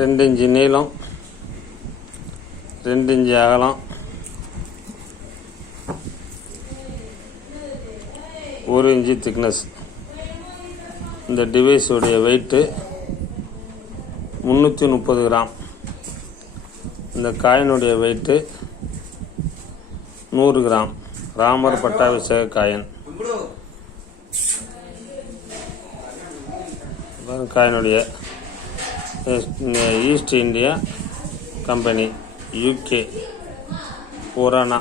2 inch நீளம், 2 inch அகலம், 1 inch thickness. இந்த டிவைஸுடைய வெயிட்டு 330 கிராம். இந்த காயினுடைய வெயிட்டு 100 கிராம். ராமர் பட்டாபிஷேக காயின். காயினுடைய ஈஸ்ட் இந்தியா கம்பெனி, யூகே, புராணா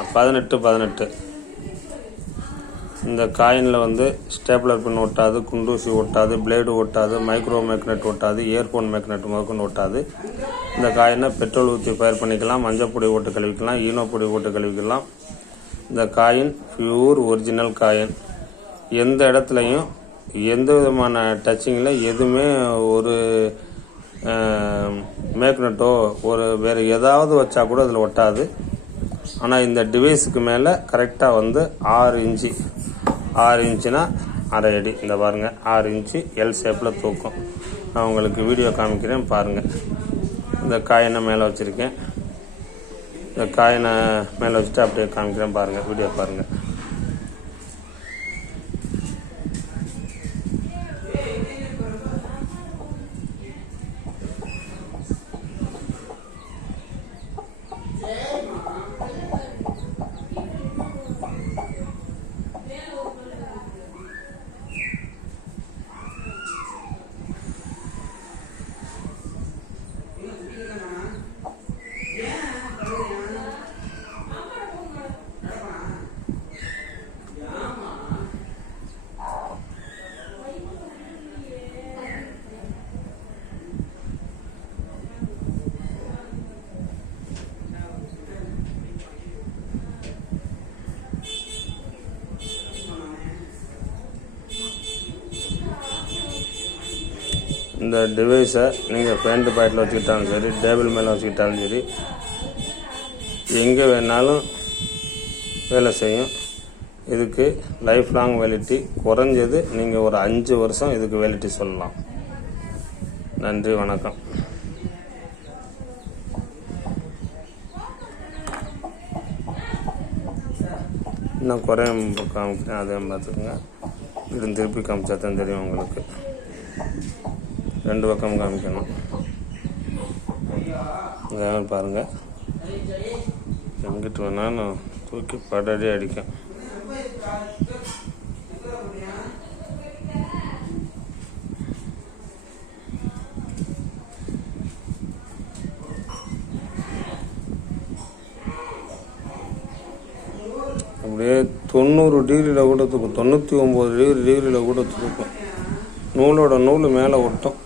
1818. இந்த காயினில் ஸ்டேப்லர் பின் ஒட்டாது, குண்டூசி ஒட்டாது, பிளேடு ஒட்டாது, மைக்ரோ மேக்னெட் ஒட்டாது, இயர்ஃபோன் மேக்னெட் முதற்கொண்டு ஒட்டாது. இந்த காயினை பெட்ரோல் ஊற்றி ஃபயர் பண்ணிக்கலாம், மஞ்சப்பொடி ஓட்டு கழுவிக்கலாம், ஈனோ பொடி ஓட்டு கழுவிக்கலாம். இந்த காயின் பியூர் ஒரிஜினல் காயின். எந்த இடத்துலையும் எந்த விதமான டச்சிங்கில் எதுவுமே ஒரு மேக்னெட்டோ ஒரு வேறு ஏதாவது வச்சா கூட அதில் ஒட்டாது. ஆனால் இந்த டிவைஸுக்கு மேலே கரெக்டாக 6 இன்ச்சு, 6 இன்ச்சுனா அரை அடி. இந்த பாருங்கள், 6 இன்ச்சு எல் ஷேப்பில் தூக்கும். நான் உங்களுக்கு வீடியோ காமிக்கிறேன் பாருங்கள். இந்த காயினை மேலே வச்சுருக்கேன். இந்த காயினை மேலே வச்சுட்டு அப்படியே காமிக்கிறேன் பாருங்கள், வீடியோ பாருங்கள். இந்த டிவைஸை நீங்கள் பேண்ட் பாக்கெட்டில் வச்சுக்கிட்டாலும் சரி, டேபிள் மேலே வச்சுக்கிட்டாலும் சரி, எங்கே வேணாலும் வேலை செய்யும். இதுக்கு லைஃப் லாங் வேலிட்டி, குறைஞ்சது நீங்கள் ஒரு 5 வருஷம் இதுக்கு வேலிட்டி சொல்லலாம். நன்றி, வணக்கம். இன்னும் குறையும் காமிக்கிறேன், அதையும் பார்த்துக்கோங்க. இது திருப்பி காமிச்சா தான் தெரியும் உங்களுக்கு. 2 பக்கம் காமிக்கணும். பாருங்கள், எங்கிட்டு வேணாலும் தூக்கி படடி அடிக்கும். அப்படியே 90 டிகிரியில் கூட தூக்கும், 99 டிகிரியில் கூட தூக்கும். நூலோட நூல் மேலே ஒட்டும்.